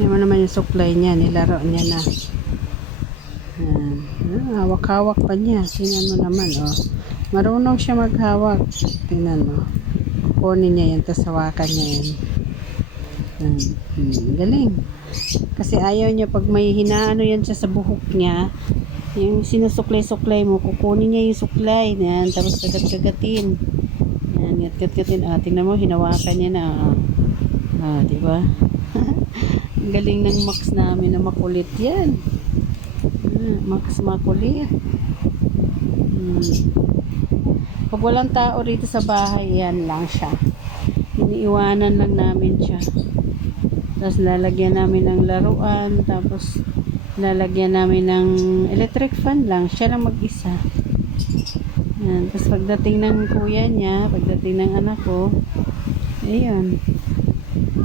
Yan mo naman yung supply niya. Nilaro niya na. Hawak-hawak pa niya. Tingnan mo naman, oh. Marunong siya maghawak. Tingnan mo. Kukunin niya yan, tapos hawakan niya yan. Galing. Kasi ayaw niya pag may hinaano yan siya sa buhok niya, yung sinusuklay-suklay mo, kukunin niya yung suklay. Yan, tapos kagat-kagatin. Yan, gat-gat-gatin. Tingnan mo, hinawakan niya na. Diba? Galing ng Max namin na makulit yan. Max makulit. Pag walang tao rito sa bahay, yan lang siya. Iniiwanan lang namin siya. Tapos lalagyan namin ng laruan. Tapos lalagyan namin ng electric fan lang. Siya lang mag-isa. Yan. Tapos pagdating ng kuya niya, pagdating ng anak ko, ayun.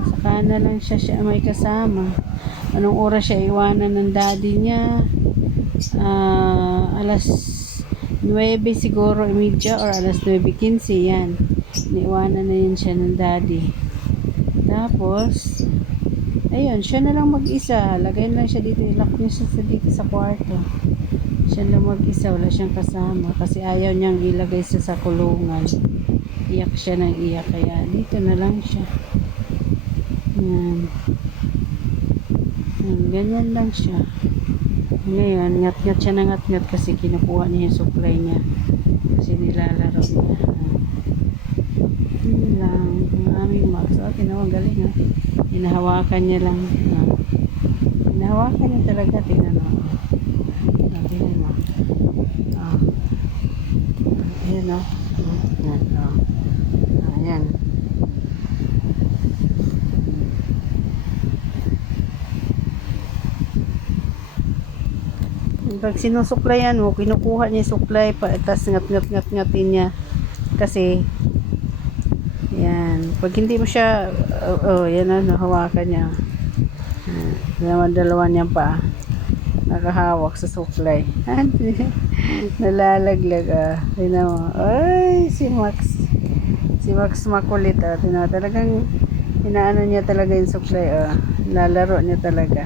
Saka na lang siya may kasama. Anong oras siya iwanan ng daddy niya? Alas 9 siguro, imidya, or alas 9:15, yan. Iniwanan na yun siya ng daddy. Tapos, ayun, siya na lang mag-isa. Lagay lang siya dito. Lock niya siya dito sa kwarto. Siya lang mag-isa. Wala siyang kasama. Kasi ayaw niyang ilagay siya sa kulungan. Iyak siya ng iyak. Kaya dito na lang siya. Yan. Ganyan lang siya. Ngayon, ngat-ngat siya na ngat-ngat kasi kinukuha niya yung supply niya. Kasi nilalaro niya. Yun lang. Ang aming Max. Tinawag galing ha. Hinahawakan niya lang. Hinahawakan niya talaga. Tingnan mo. Tingnan mo. Ayan o. Ayan. Pag sinusuklayan mo, kinukuha niya yung suklay, tapos ngat-ngat-ngat-ngatin niya. Kasi, yan. Pag hindi mo siya, yan na, nahawakan niya. Dalawa niyang pa. Nakahawak sa suklay. Nalalaglag, Tingnan mo. Ay, si Max. Si Max makulit, Talagang, inaano niya talaga yung suklay, Lalaro niya talaga.